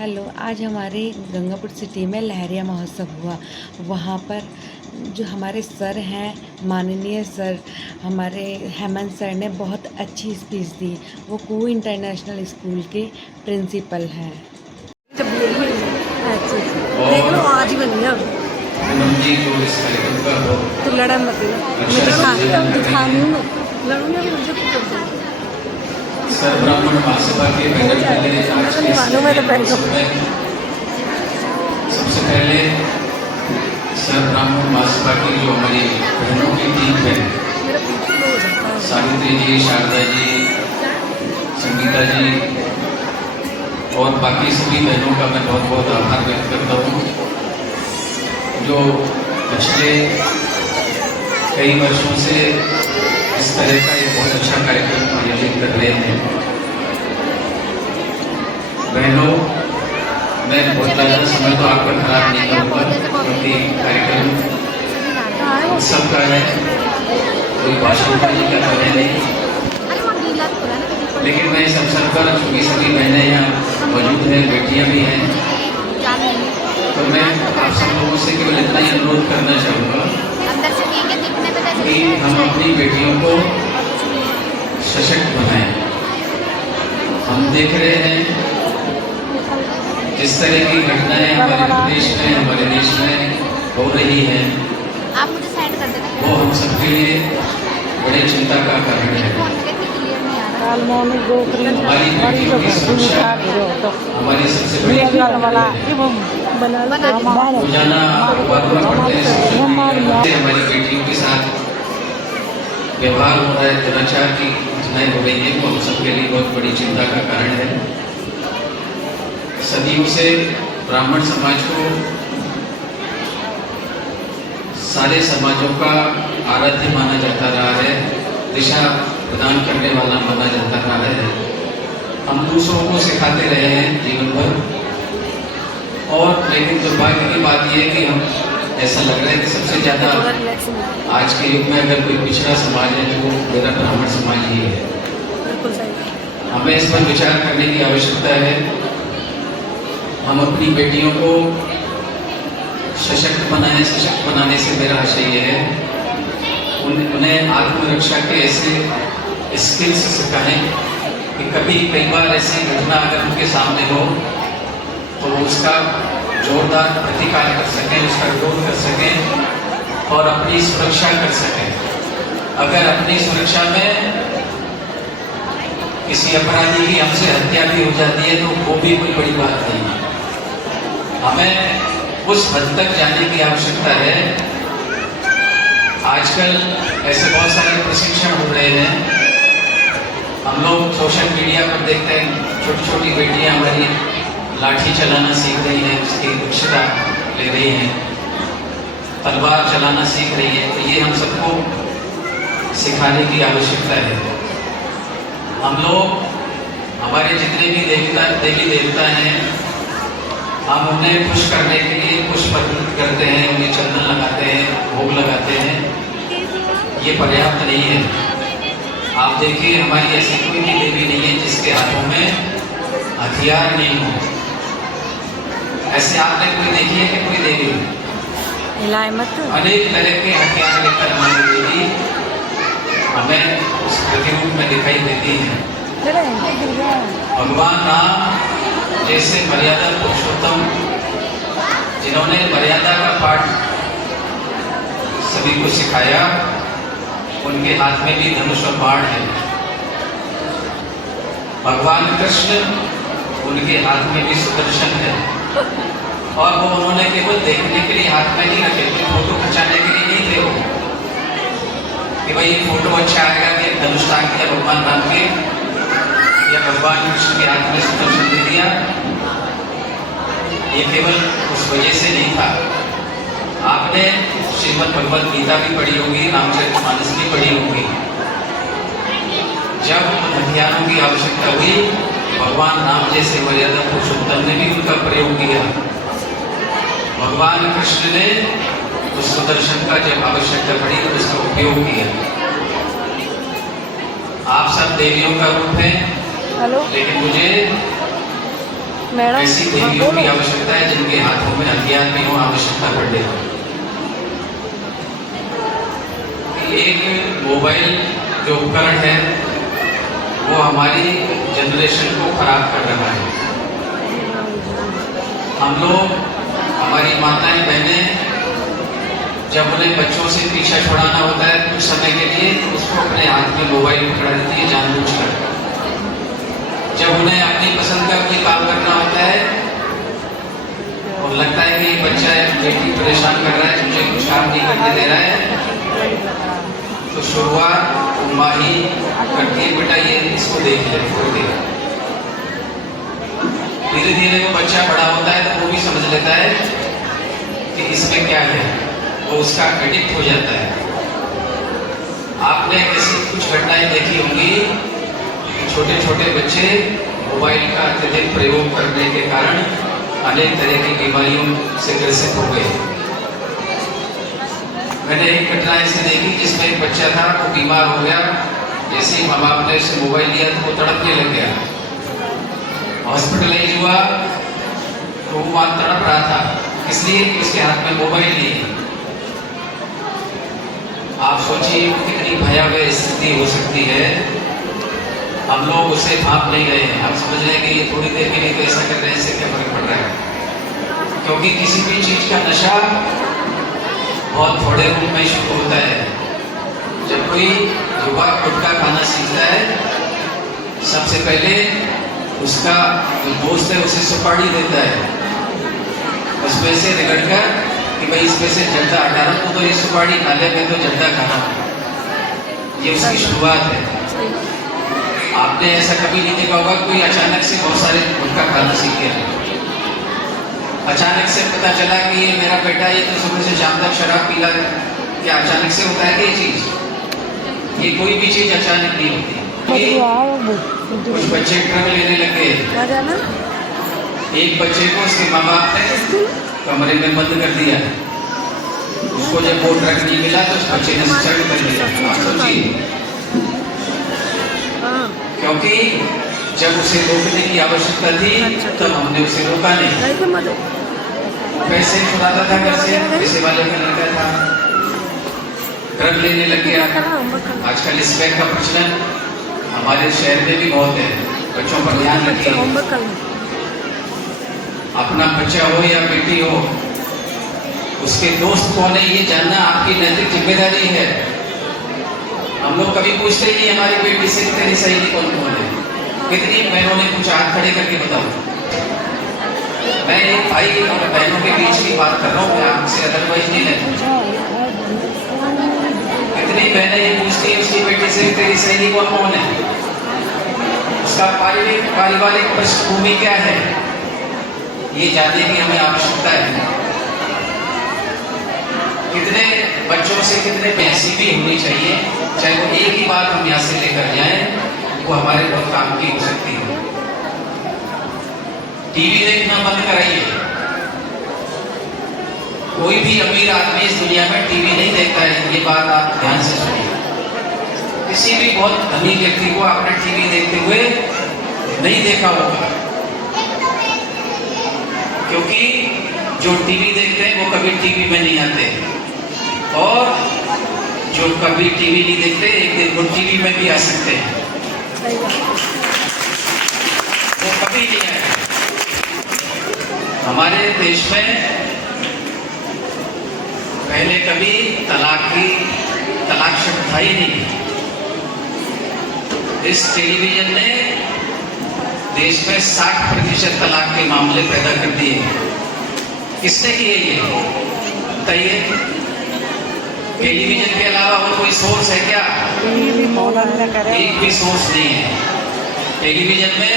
Hello, आज हमारे Gangapur city में लहरिया महोत्सव हुआ। वहाँ पर जो हमारे सर हैं, माननीय सर हमारे हेमंत सर ने बहुत अच्छी स्पीच दी। वो कू इंटरनेशनल स्कूल के प्रिंसिपल हैं। देख लो आज ही बनी है। तो लड़ा मत लड़ूंगा भी मुझे सर ब्राह्मण महासभा के मालूम है तो पहले सबसे पहले सर ब्राह्मण महासभा की जो हमारी बहनों की टीम है, सावित्री जी, शारदा जी, संगीता जी और बाकी सभी बहनों का मैं बहुत बहुत आभार व्यक्त करता हूँ, जो पिछले कई वर्षों से इस तरह का एक बहुत अच्छा कार्यक्रम आयोजित कर रहे हैं। बहनों, मैं बहुत ज़्यादा समय तो आपका खराब नहीं करूँगा, क्योंकि कार्यक्रम सबका है, कोई भाषण करने का समय नहीं। लेकिन मैं इस अवसर पर, चूँकि सभी बहनें यहाँ मौजूद हैं, बेटियाँ भी हैं, तो मैं आप सब लोगों से केवल इतना ही अनुरोध करना चाहूँगा कि हम अपनी बेटियों को सशक्त बनाएं। हम देख रहे हैं जिस तरह की घटनाएं हमारे प्रदेश में, हमारे देश में हो रही हैं, वो हम सबके लिए बड़े चिंता का कारण है। हमारी बेटियों की सुरक्षा हमारी सबसे बड़ी रोजाना अखबारों में पढ़ते हैं हमारी बेटियों के साथ व्यवहार हो रहा है, दुराचार की घटनाएं हो रही है, वो हम सबके लिए बहुत बड़ी चिंता का कारण है। सदियों से ब्राह्मण समाज को सारे समाजों का आराध्य माना जाता रहा है, दिशा प्रदान करने वाला माना जाता रहा है। हम दूसरों को सिखाते रहे हैं जीवन भर, और लेकिन दुर्भाग्य की बात यह है कि हम ऐसा लग रहा है कि सबसे ज़्यादा आज के युग में अगर कोई पिछड़ा समाज है तो वो मेरा ब्राह्मण समाज ही है। हमें इस पर विचार करने की आवश्यकता है। हम अपनी बेटियों को सशक्त बनाने से मेरा आशय ये है, उन्हें आत्मरक्षा के ऐसे स्किल्स सिखाएं कि कई बार ऐसी घटना अगर उनके सामने हो तो उसका जोरदार प्रतिकार कर सकें, उसका विरोध कर सकें और अपनी सुरक्षा कर सकें। अगर अपनी सुरक्षा में किसी अपराधी की हमसे हत्या भी हो जाती है तो वो भी कोई बड़ी बात नहीं है। हमें उस हद तक जाने की आवश्यकता है। आजकल ऐसे बहुत सारे प्रशिक्षण हो रहे हैं, हम लोग सोशल मीडिया पर देखते हैं, छोटी छोटी बेटियां हमारी लाठी चलाना सीख रही है, उसकी दक्षता ले रही है, तलवार चलाना सीख रही है। तो ये हम सबको सिखाने की आवश्यकता है। हम लोग, हमारे जितने भी देवी देवता हैं, हम उन्हें खुश करने के लिए पुष्प अर्पित करते हैं, उन्हें चंदन लगाते हैं, भोग लगाते हैं। ये पर्याप्त नहीं है। आप देखिए, हमारी ऐसी कोई भी देवी नहीं है जिसके हाथों में हथियार नहीं हो। ऐसे आपने कोई देखी है कि कोई देवी? अनेक तरह के हथियार लेकर हमारी देवी हमें उस प्रतिरूप में दिखाई देती है। भगवान राम जैसे मर्यादा पुरुषोत्तम, जिन्होंने मर्यादा का पाठ सभी को सिखाया, उनके हाथ में भी धनुष और बाण है। भगवान कृष्ण, उनके हाथ में भी सुदर्शन है, और वो उन्होंने केवल देखने के लिए हाथ में नहीं रखे, फोटो खिंचाने के लिए नहीं थे वो, कि भाई ये फोटो अच्छा आएगा कि धनुष टांग दिया भगवान राम के या भगवान कृष्ण के हाथ में सुदर्शन दे दिया। ये केवल उस वजह से नहीं था। आपने श्रीमद् भगवद गीता भी पढ़ी होगी, रामचरितमानस भी पढ़ी होगी। जब हथियारों की आवश्यकता हुई, भगवान राम जैसे मर्यादा पुरुषोत्तम ने भी उनका प्रयोग किया। भगवान कृष्ण ने उस सुदर्शन का जब आवश्यकता पड़ी तो उसका उपयोग किया। आप सब देवियों का रूप है, लेकिन मुझे मैडम ऐसी हाँ देवियों की बोलो आवश्यकता है जिनके हाथों में हथियार भी हो आवश्यकता पड़े। एक मोबाइल जो उपकरण है वो हमारी जनरेशन को खराब कर रहा है। हम लोग, हमारी माताएं बहनें, जब उन्हें बच्चों से पीछा छुड़ाना होता है कुछ समय के लिए, उसको अपने हाथ में मोबाइल पकड़ा देती है जानबूझकर। जब उन्हें अपनी पसंद का कोई काम करना होता है और लगता है कि बच्चा बेटी परेशान कर रहा है, मुझे कुछ काम नहीं करने दे रहा है, तो शुरुआत माँ ही करती है, बेटा ये इसको देख ले करके। धीरे धीरे वो बच्चा बड़ा होता है तो वो भी समझ लेता है कि इसमें क्या है, वो उसका एडिक्ट हो जाता है। आपने ऐसी कुछ घटनाएं देखी होंगी, छोटे छोटे बच्चे मोबाइल का अत्यधिक प्रयोग करने के कारण अनेक तरह की बीमारियों से ग्रसित हो गए। मैंने एक घटना ऐसी देखी जिसमें एक बच्चा था, वो बीमार हो गया, जैसे ही माँ बाप ने उसे मोबाइल दिया तो वो तड़पने लग गया। हॉस्पिटलाइज हुआ तो वो वहां तड़प रहा था, इसलिए कि उसके हाथ में मोबाइल नहीं है। आप सोचिए कितनी भयावह स्थिति हो सकती है। हम लोग उससे भाप नहीं रहे हैं, हम समझ रहे हैं कि ये थोड़ी देर के लिए तो ऐसा कर रहे हैं, इससे क्या फर्क पड़ रहा है। क्योंकि किसी भी चीज का नशा बहुत थोड़े रूप में शुरू होता है। जब कोई युवा गुटखा खाना सीखता है, सबसे पहले उसका जो दोस्त है उसे सुपारी देता है, उसमें से रगड़ कर कि भाई इसमें से जर्दा हटा रहा हूँ, तो ये सुपारी खा ले, मैं तो जर्दा खा रहा हूँ। ये उसकी शुरुआत है। आपने ऐसा कभी नहीं देखा होगा कोई अचानक से बहुत सारे गुटखा खाना सीख गया, अचानक से पता चला कि ये मेरा बेटा ये तो सुबह से शाम तक शराब पीला। क्या अचानक से होता है कि ये चीज? ये कोई भी चीज अचानक नहीं होती। कुछ बच्चे ड्रग लेने लगे। एक बच्चे को उसके माँ बाप ने कमरे में बंद कर दिया, उसको जब वो ड्रग नहीं मिला तो उस बच्चे ने सुसाइड कर लिया। आप सोचिए, क्योंकि जब उसे रोकने की आवश्यकता थी तब हमने उसे रोका नहीं। पैसे चुराता था घर से, पैसे वाले का लड़का था, ड्रग लेने लग गया। आजकल इस बैग का प्रचलन हमारे शहर में भी बहुत है। बच्चों पर ध्यान रखिए, अपना बच्चा हो या बेटी हो, उसके दोस्त कौन है ये जानना आपकी नैतिक जिम्मेदारी है। हम लोग कभी पूछते ही नहीं हमारी बेटी से तेरी सहेली कौन कौन है। कितनी बहनों ने कुछ हाथ खड़े करके बताओ। मैं एक भाई और बहनों के बीच की बात कर रहा हूँ, मैं आपसे अदरवाइज नहीं है। कितनी बहनें ये पूछती है उसकी बेटी से तेरी सहेली कौन कौन है, उसका पारिवारिक पृष्ठभूमि क्या है, ये जानने की हमें आवश्यकता है। कितने बच्चों से कितने पैसे भी होनी चाहिए, चाहे वो एक ही बात हम यहाँ से लेकर जाएं, वो हमारे बहुत काम की हो सकती है। टीवी देखना बंद कराइए। कोई भी अमीर आदमी इस दुनिया में टीवी नहीं देखता है, ये बात आप ध्यान से सुनिए। किसी भी बहुत धनी व्यक्ति को आपने टीवी देखते हुए नहीं देखा होगा, क्योंकि जो टीवी देखते हैं वो कभी टीवी में नहीं आते, और जो कभी टीवी नहीं देखते एक दिन वो टीवी में भी आ सकते हैं। वो कभी नहीं आए। हमारे देश में पहले कभी तलाक शब्द था ही नहीं। इस टेलीविजन ने देश में 60% तलाक के मामले पैदा कर दिए। किसने किए ये बताइए? टेलीविजन के अलावा और कोई सोर्स है क्या? एक भी सोर्स नहीं है। टेलीविजन में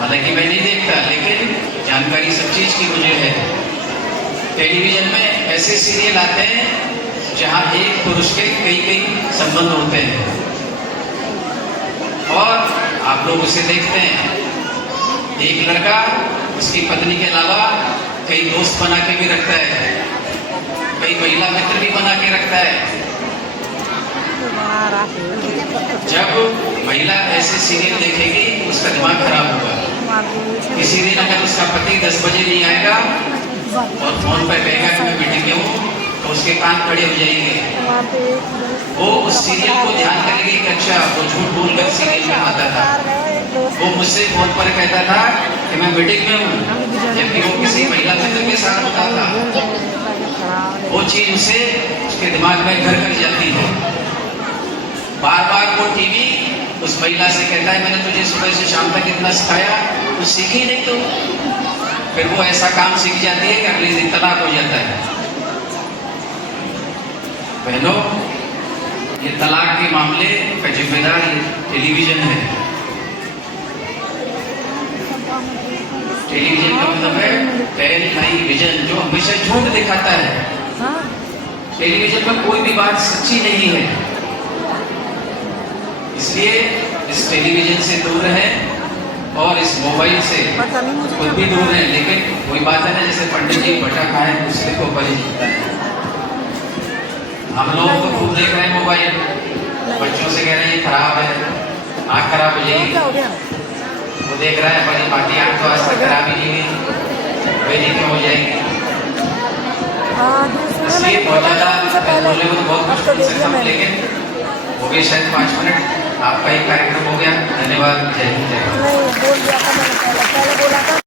हालांकि मैं नहीं देखता, लेकिन जानकारी सब चीज की मुझे है। टेलीविजन में ऐसे सीरियल आते हैं जहां एक पुरुष के कई संबंध होते हैं, और आप लोग उसे देखते हैं। एक लड़का उसकी पत्नी के अलावा कई दोस्त बना के भी रखता है, कई महिला मित्र भी बना के रखता है। जब महिला ऐसे सीरियल देखेगी उसका दिमाग खराब होगा। किसी दिन अगर उसका पति 10 बजे नहीं आएगा और फोन पर कहेगा कि मैं मीटिंग में हूँ, तो उसके कान खड़े हो जाएंगे। वो उस सीरियल को ध्यान करेगी कि अच्छा वो झूठ बोलकर सीरियल में आता था। वो मुझसे फोन पर कहता था कि मैं मीटिंग में हूँ, जबकि वो किसी महिला मित्र के साथ होता था। वो चीज उसे उसके दिमाग में घर कर जाती है। बार बार वो टीवी उस महिला से कहता है मैंने तुझे सुबह से शाम तक इतना सिखाया, तू सीखी नहीं। तो फिर वो ऐसा काम सीख जाती है कि अगले दिन तलाक हो जाता है। बहनों, ये तलाक के मामले का जिम्मेदार टेलीविजन है। टेलीविजन का मतलब है टेलीविजन, जो हमेशा झूठ दिखाता है। टेलीविजन में कोई भी बात सच्ची नहीं है, इसलिए इस टेलीविजन से दूर रहें और इस मोबाइल से खुद भी दूर रहें। लेकिन कोई बात है ना, जैसे पंडित जी भट्टा खाए दूसरे को बलि जीतता है। हम लोग तो खूब देख रहे हैं मोबाइल, बच्चों से कह रहे हैं ये खराब है, आँख खराब हो जाएगी। वो देख रहा है बड़ी बाकी आँख तो आज तक खराब ही नहीं हुई, वे क्यों हो जाएगी। इसलिए बहुत ज़्यादा बोलने को तो बहुत कुछ बोल सकता हूँ, लेकिन हो गए शायद 5 मिनट। आपका एक कार्यक्रम हो गया। धन्यवाद। जय हिंद, जय भारत। नहीं बोल दिया था मैंने, पहले बोला था।